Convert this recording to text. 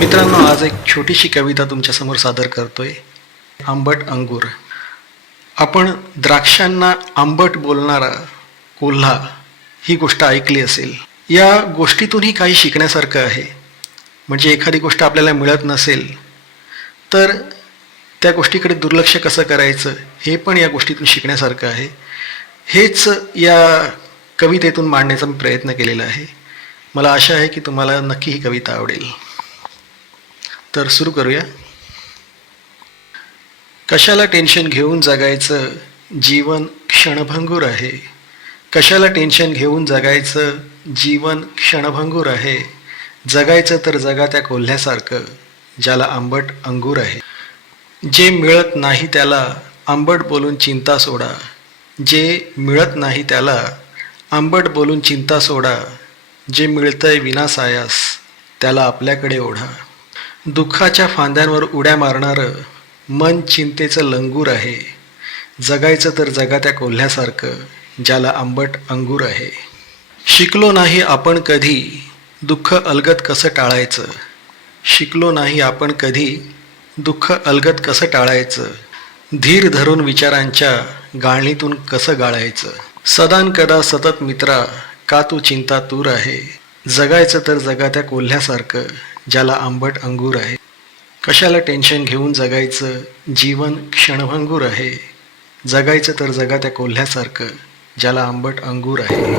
मित्रांनो आज एक छोटीशी कविता तुमच्यासमोर सादर करतोय. आंबट अंगूर. आपण द्राक्षांना आंबट बोलणारा कोल्हा ही गोष्ट ऐकली असेल. या गोष्टीतूनही काही शिकण्यासारखं आहे. म्हणजे एखादी गोष्ट आपल्याला मिळत नसेल तर त्या गोष्टीकडे दुर्लक्ष कसं करायचं हे पण या गोष्टीतून शिकण्यासारखं आहे. हेच या कवितेतून मांडण्याचा मी प्रयत्न केलेला आहे. मला आशा आहे की तुम्हाला नक्की ही कविता आवडेल. तर सुरू करूया. कशाला टेन्शन घेऊन जगायचं जीवन क्षणभंगूर आहे? कशाला टेन्शन घेऊन जगायचं जीवन क्षणभंगूर आहे? जगायचं तर जगा त्या कोल्ह्यासारखं ज्याला आंबट अंगूर आहे. जे मिळत नाही त्याला आंबट बोलून चिंता सोडा. जे मिळत नाही त्याला आंबट बोलून चिंता सोडा. जे मिळतंय विनासायास त्याला आपल्याकडे ओढा. दुःखाच्या फांद्यांवर उड्या मारणारं मन चिंतेचं लंगूर आहे. जगायचं तर जगा त्या कोल्ह्यासारखं ज्याला आंबट अंगूर आहे. शिकलो नाही आपण कधी दुःख अलगत कसं टाळायचं? शिकलो नाही आपण कधी दुःख अलगत कसं टाळायचं? धीर धरून विचारांच्या गाळणीतून कसं गाळायचं? सदान कदा सतत मित्रा का तू चिंता तूर आहे? जगायचं तर जगा त्या कोल्ह्यासारखं ज्याला आंबट अंगूर आहे. कशाला टेन्शन घेऊन जगायचं? जीवन क्षणभंगूर आहे. जगायचं तर जगा त्या कोल्ह्यासारखं ज्याला आंबट अंगूर आहे.